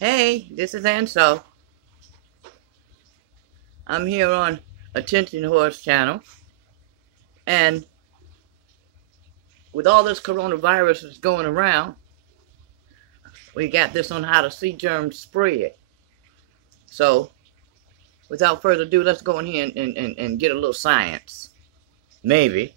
Hey, this is Ansel. I'm here on Attention Horse channel, and with all this coronavirus that's going around, we got this on how to see germs spread. So, without further ado, let's go in here and get a little science. Maybe.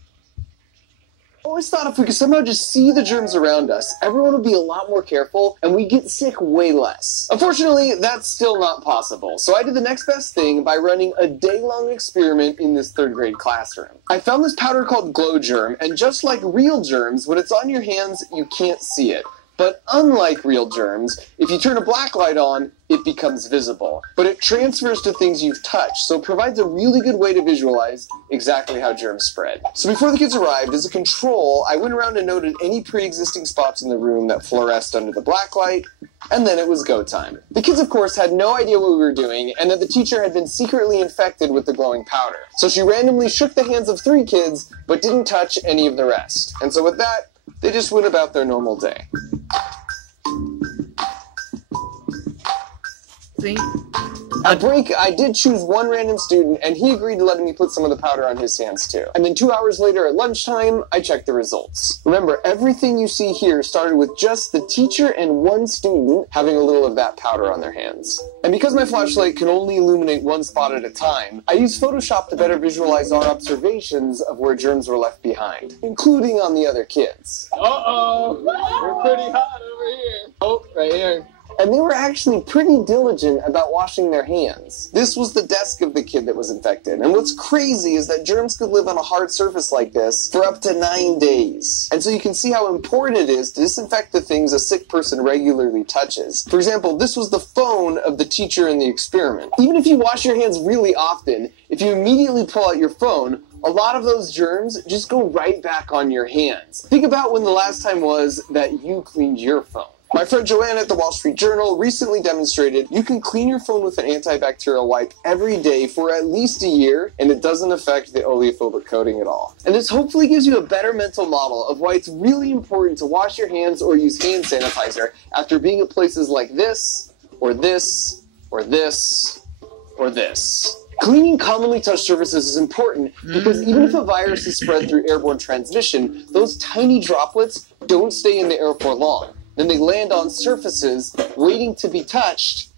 I always thought if we could somehow just see the germs around us, everyone would be a lot more careful and we'd get sick way less. Unfortunately, that's still not possible, so I did the next best thing by running a day-long experiment in this third grade classroom. I found this powder called glow germ, and just like real germs, when it's on your hands, you can't see it. But unlike real germs, if you turn a black light on, it becomes visible. But it transfers to things you've touched, so it provides a really good way to visualize exactly how germs spread. So before the kids arrived, as a control, I went around and noted any pre-existing spots in the room that fluoresced under the black light, and then it was go time. The kids, of course, had no idea what we were doing, and that the teacher had been secretly infected with the glowing powder. So she randomly shook the hands of 3 kids, but didn't touch any of the rest. And so with that, they just went about their normal day. See? At break, I did choose one random student, and he agreed to letting me put some of the powder on his hands too. And then 2 hours later at lunchtime, I checked the results. Remember, everything you see here started with just the teacher and 1 student having a little of that powder on their hands. And because my flashlight can only illuminate 1 spot at a time, I used Photoshop to better visualize our observations of where germs were left behind, including on the other kids. Uh-oh, we're pretty hot over here. Oh, right here. And they were actually pretty diligent about washing their hands. This was the desk of the kid that was infected. And what's crazy is that germs could live on a hard surface like this for up to 9 days. And so you can see how important it is to disinfect the things a sick person regularly touches. For example, this was the phone of the teacher in the experiment. Even if you wash your hands really often, if you immediately pull out your phone, a lot of those germs just go right back on your hands. Think about when the last time was that you cleaned your phone. My friend Joanne at the Wall Street Journal recently demonstrated you can clean your phone with an antibacterial wipe every day for at least a year, and it doesn't affect the oleophobic coating at all. And this hopefully gives you a better mental model of why it's really important to wash your hands or use hand sanitizer after being at places like this, or this, or this, or this. Cleaning commonly touched surfaces is important because even if a virus is spread through airborne transmission, those tiny droplets don't stay in the air for long. Then they land on surfaces waiting to be touched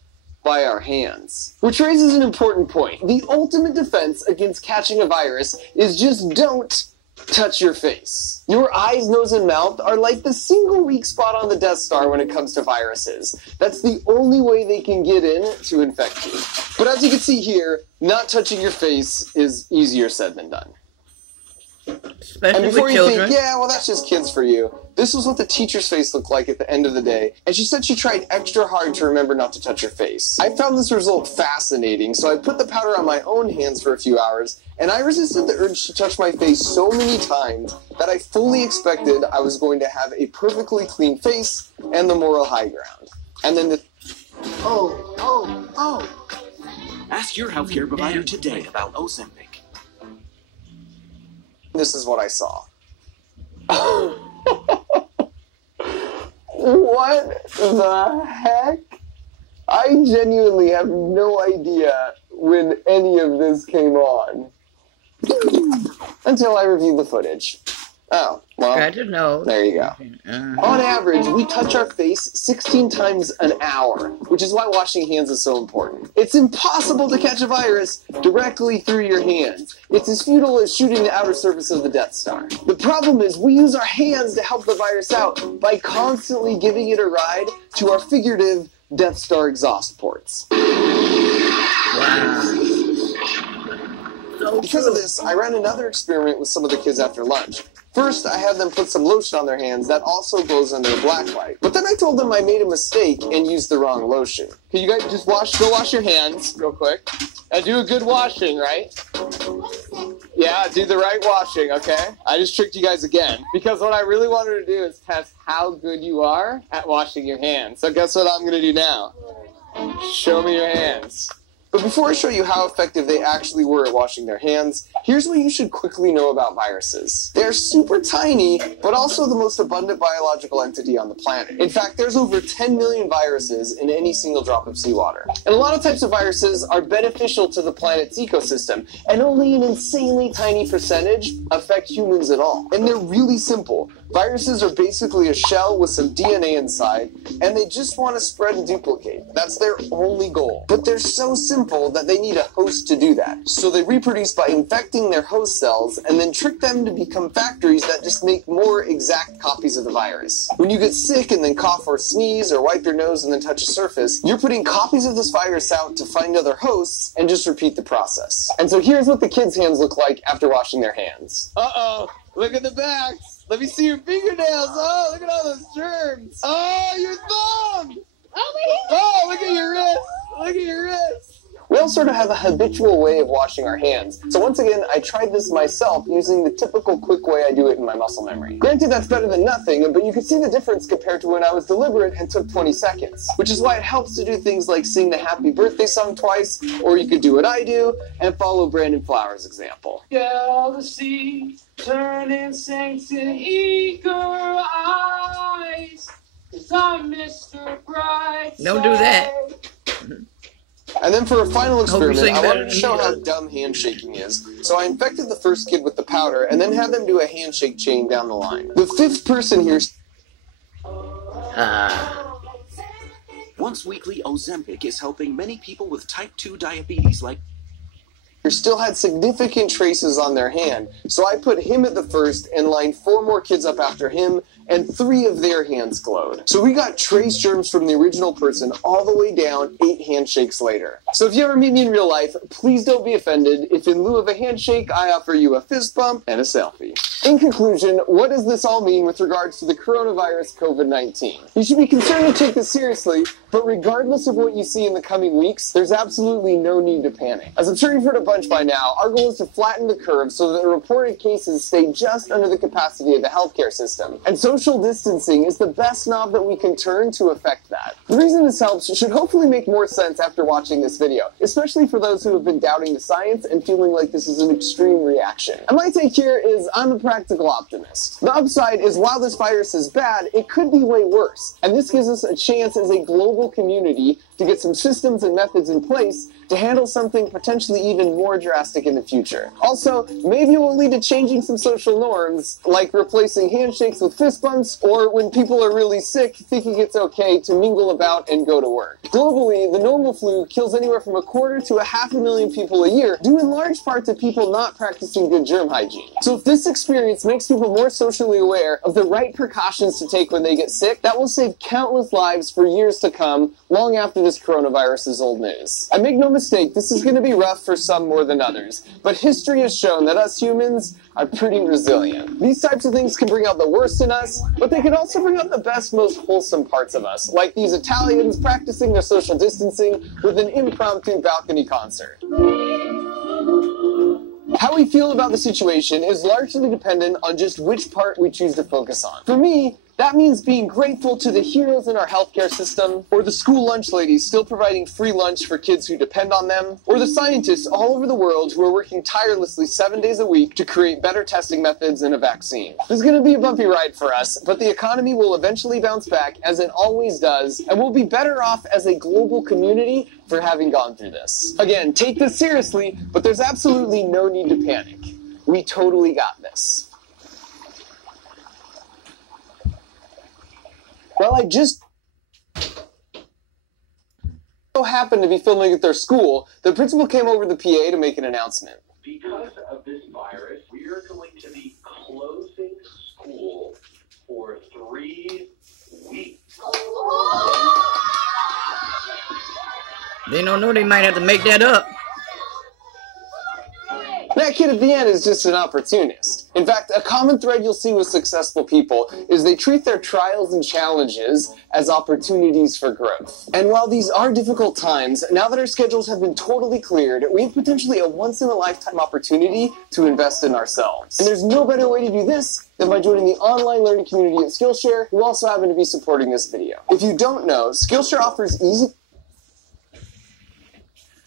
by our hands. Which raises an important point. The ultimate defense against catching a virus is just don't touch your face. Your eyes, nose, and mouth are like the single weak spot on the Death Star when it comes to viruses. That's the only way they can get in to infect you. But as you can see here, not touching your face is easier said than done. Especially and before with you children. think, yeah, well, that's just kids for you, this was what the teacher's face looked like at the end of the day, and she said she tried extra hard to remember not to touch her face. I found this result fascinating, so I put the powder on my own hands for a few hours, and I resisted the urge to touch my face so many times that I fully expected I was going to have a perfectly clean face and the moral high ground. And then Ask your healthcare provider today about Ozempic. This is what I saw. What the heck? I genuinely have no idea when any of this came on. Until I reviewed the footage. Oh, well, Got to know. there you go. On average, we touch our face 16 times an hour, which is why washing hands is so important. It's impossible to catch a virus directly through your hands. It's as futile as shooting the outer surface of the Death Star. The problem is we use our hands to help the virus out by constantly giving it a ride to our figurative Death Star exhaust ports. Wow. So Because of this, I ran another experiment with some of the kids after lunch. First, I had them put some lotion on their hands that also glows under a black light. But then I told them I made a mistake and used the wrong lotion. Can you guys just go wash your hands real quick? And do a good washing, right? Yeah, do the right washing, okay? I just tricked you guys again. Because what I really wanted to do is test how good you are at washing your hands. So guess what I'm going to do now? Show me your hands. But before I show you how effective they actually were at washing their hands, Here's what you should quickly know about viruses. They're super tiny, but also the most abundant biological entity on the planet. In fact, there's over 10 million viruses in any single drop of seawater. And a lot of types of viruses are beneficial to the planet's ecosystem, and only an insanely tiny percentage affect humans at all. And they're really simple. Viruses are basically a shell with some DNA inside, and they just want to spread and duplicate. That's their only goal. But they're so simple that they need a host to do that. So they reproduce by infecting their host cells and then trick them to become factories that just make more exact copies of the virus. When you get sick and then cough or sneeze or wipe your nose and then touch a surface, you're putting copies of this virus out to find other hosts and just repeat the process. And so here's what the kids' hands look like after washing their hands. Uh-oh, look at the backs. Let me see your fingernails. Oh, look at all those germs. Oh, your thumb. Oh, look at your wrist. Look at your wrist. We all sort of have a habitual way of washing our hands. So once again, I tried this myself using the typical quick way I do it in my muscle memory. Granted, that's better than nothing, but you can see the difference compared to when I was deliberate and took 20 seconds. Which is why it helps to do things like sing the happy birthday song twice, or you could do what I do and follow Brandon Flowers' example. Jealousy, turning saints in eager eyes. 'Cause I'm Mr. Brightside. Don't do that. And then for a final experiment, sing I better wanted to than show me, how though. dumb handshaking is. So I infected the first kid with the powder and then had them do a handshake chain down the line. The fifth person here Once weekly, Ozempic is helping many people with type 2 diabetes like still had significant traces on their hand. So I put him at the first and lined 4 more kids up after him, and 3 of their hands glowed. So we got trace germs from the original person all the way down 8 handshakes later. So if you ever meet me in real life, please don't be offended if in lieu of a handshake, I offer you a fist bump and a selfie. In conclusion, what does this all mean with regards to the coronavirus COVID-19? You should be concerned and take this seriously, but regardless of what you see in the coming weeks, there's absolutely no need to panic. As I'm sure you've heard a bunch by now, our goal is to flatten the curve so that the reported cases stay just under the capacity of the healthcare system. And social distancing is the best knob that we can turn to affect that. The reason this helps should hopefully make more sense after watching this video, especially for those who have been doubting the science and feeling like this is an extreme reaction. And my take here is I'm a practical optimist. The upside is while this virus is bad, it could be way worse. And this gives us a chance as a global community to get some systems and methods in place to handle something potentially even more drastic in the future. Also, maybe it will lead to changing some social norms, like replacing handshakes with fist bumps, or when people are really sick, thinking it's okay to mingle about and go to work. Globally, the normal flu kills anywhere from 1/4 to 500,000 people a year, due in large part to people not practicing good germ hygiene. So if this experience makes people more socially aware of the right precautions to take when they get sick, that will save countless lives for years to come, long after this coronavirus is old news. And make no mistake, this is going to be rough for some more than others, but history has shown that us humans are pretty resilient. These types of things can bring out the worst in us, but they can also bring out the best, most wholesome parts of us, like these Italians practicing their social distancing with an impromptu balcony concert. How we feel about the situation is largely dependent on just which part we choose to focus on. For me, that means being grateful to the heroes in our healthcare system, or the school lunch ladies still providing free lunch for kids who depend on them, or the scientists all over the world who are working tirelessly 7 days a week to create better testing methods and a vaccine. This is going to be a bumpy ride for us, but the economy will eventually bounce back, as it always does, and we'll be better off as a global community for having gone through this. Again, take this seriously, but there's absolutely no need to panic. We totally got this. Well, I just so happened to be filming at their school. The principal came over the PA to make an announcement. Because of this virus, we are going to be closing school for 3 weeks. They don't know, they might have to make that up. That kid at the end is just an opportunist. In fact, a common thread you'll see with successful people is they treat their trials and challenges as opportunities for growth. And while these are difficult times, now that our schedules have been totally cleared, we have potentially a once-in-a-lifetime opportunity to invest in ourselves. And there's no better way to do this than by joining the online learning community at Skillshare, who also happen to be supporting this video. If you don't know, Skillshare offers easy...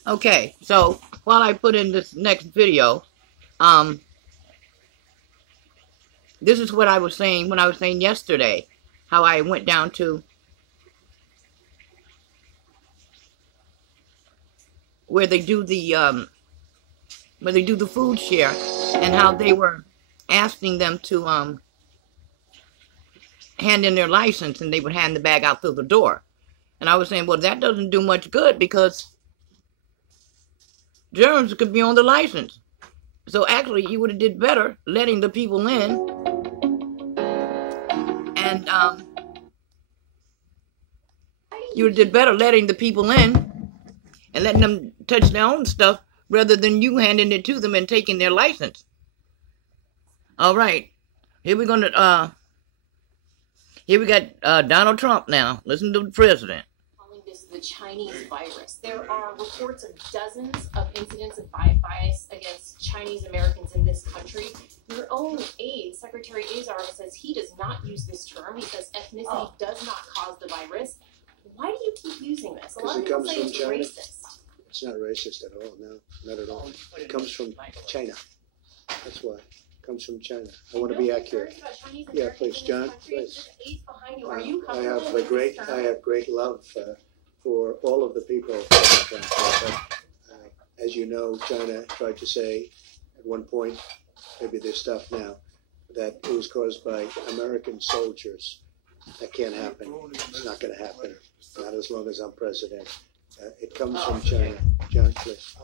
Okay, so while I put in this next video, This is what I was saying when I was saying yesterday, how I went down to where they do the food share, and how they were asking them to hand in their license, and they would hand the bag out through the door. And I was saying, well, that doesn't do much good because germs could be on the license. So actually, you would have did better letting the people in, and you would have did better letting the people in and letting them touch their own stuff rather than you handing it to them and taking their license. All right, here we got Donald Trump now. Listen to the president. Calling this the Chinese virus. There are reports of dozens of incidents of bias against Chinese Americans in this country. Your own aide, Secretary Azar, says he does not use this term. He says ethnicity does not cause the virus. Why do you keep using this? A lot of people say it's racist. It's not racist at all, no, not at all. It comes from China. That's why. It comes from China. I want to be accurate. Yeah, please, John, please. I have great love for all of the people of my country. But as you know, China tried to say at one point, maybe they stopped now, that it was caused by American soldiers. That can't happen. It's not going to happen. Not as long as I'm president. It comes from China. John, please.